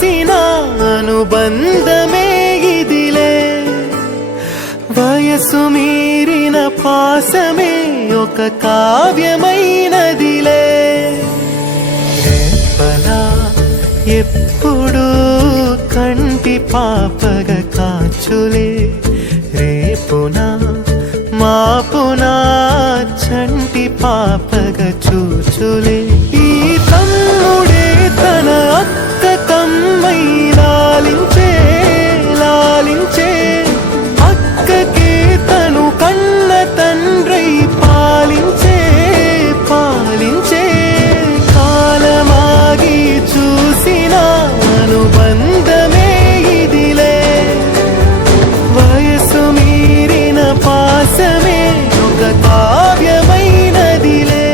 చూసిన అనుబంధమే ఇదిలే వయసు మీరిన పాసమే ఒక కావ్యమైనదిలే రేపలా ఎప్పుడు కంటి పాపగ కాచులే రేపునా మాపునా చంటి పాపగ చూచులే ఈ తమ్ముడే తన అక్క కమ్మై లాలించే లాలించే అక్కకే తను కన్న తండ్రై పాలించే పాలించే కాలమాగి చూసిన అనుబంధమే ఇదిలే వయసు మీరిన పాసమే ఒక కావ్యమైనదిలే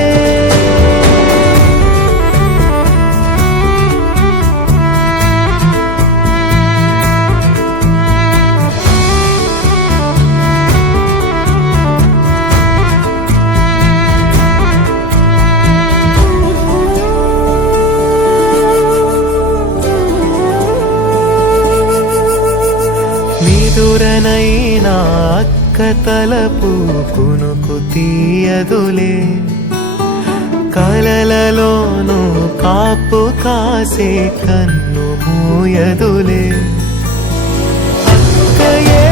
నిదురనైనా అక్క తలపు కునుకు తీయదులే కలలలోనూ కాపు కాసే కన్ను మూయదులే అక్కయే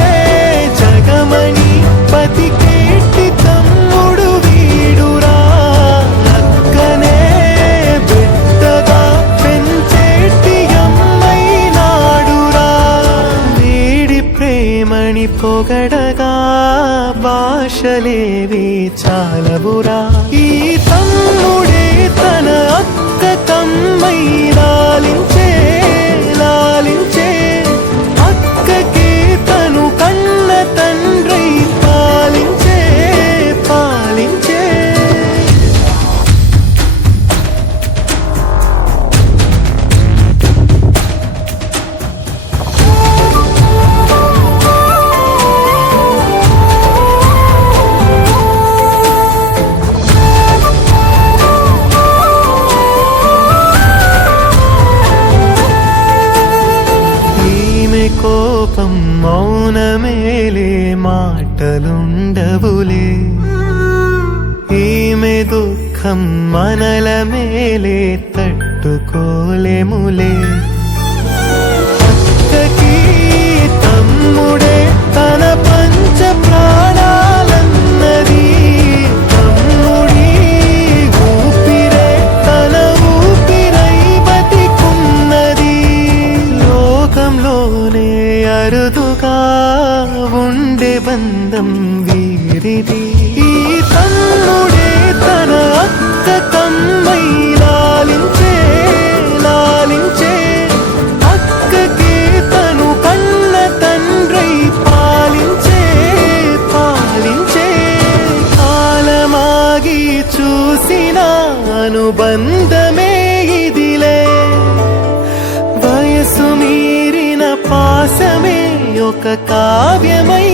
జగమణి పతికేటి తమ్ముడు వీడురా అక్కనే బిడ్డగా పెంచేటి అమ్మైనాడురా వీడి ప్రేమని పొగడగా భాషలేవి చాలవురా ఈ తమ్ముడే తన అక్క కమ్మై లాలించే లాలించే అక్కకే తను కన్న తండ్రై పాలించే పాలించే కోపం మౌనమేలే మాటలుండవులే ఈమె దుఃఖం మనల మేలే తట్టుకోలేములే అక్కకి తమ్ముడే తన పంచ ప్రాణాలన్నది తమ్ముడి ఊపిరే తన ఊపిరై బతికున్నది లోకంలోనే అరుదుగా ఉండే బంధం వీరిది ఈ తమ్ముడే తన అక్క కమ్మై లాలించే లాలించే అక్కకే తను కన్న తండ్రై పాలించే పాలించే కాలమాగి చూసిన అనుబంధమే ఇదిలే వయసు మీరిన పాసమే ఒక కావ్యమై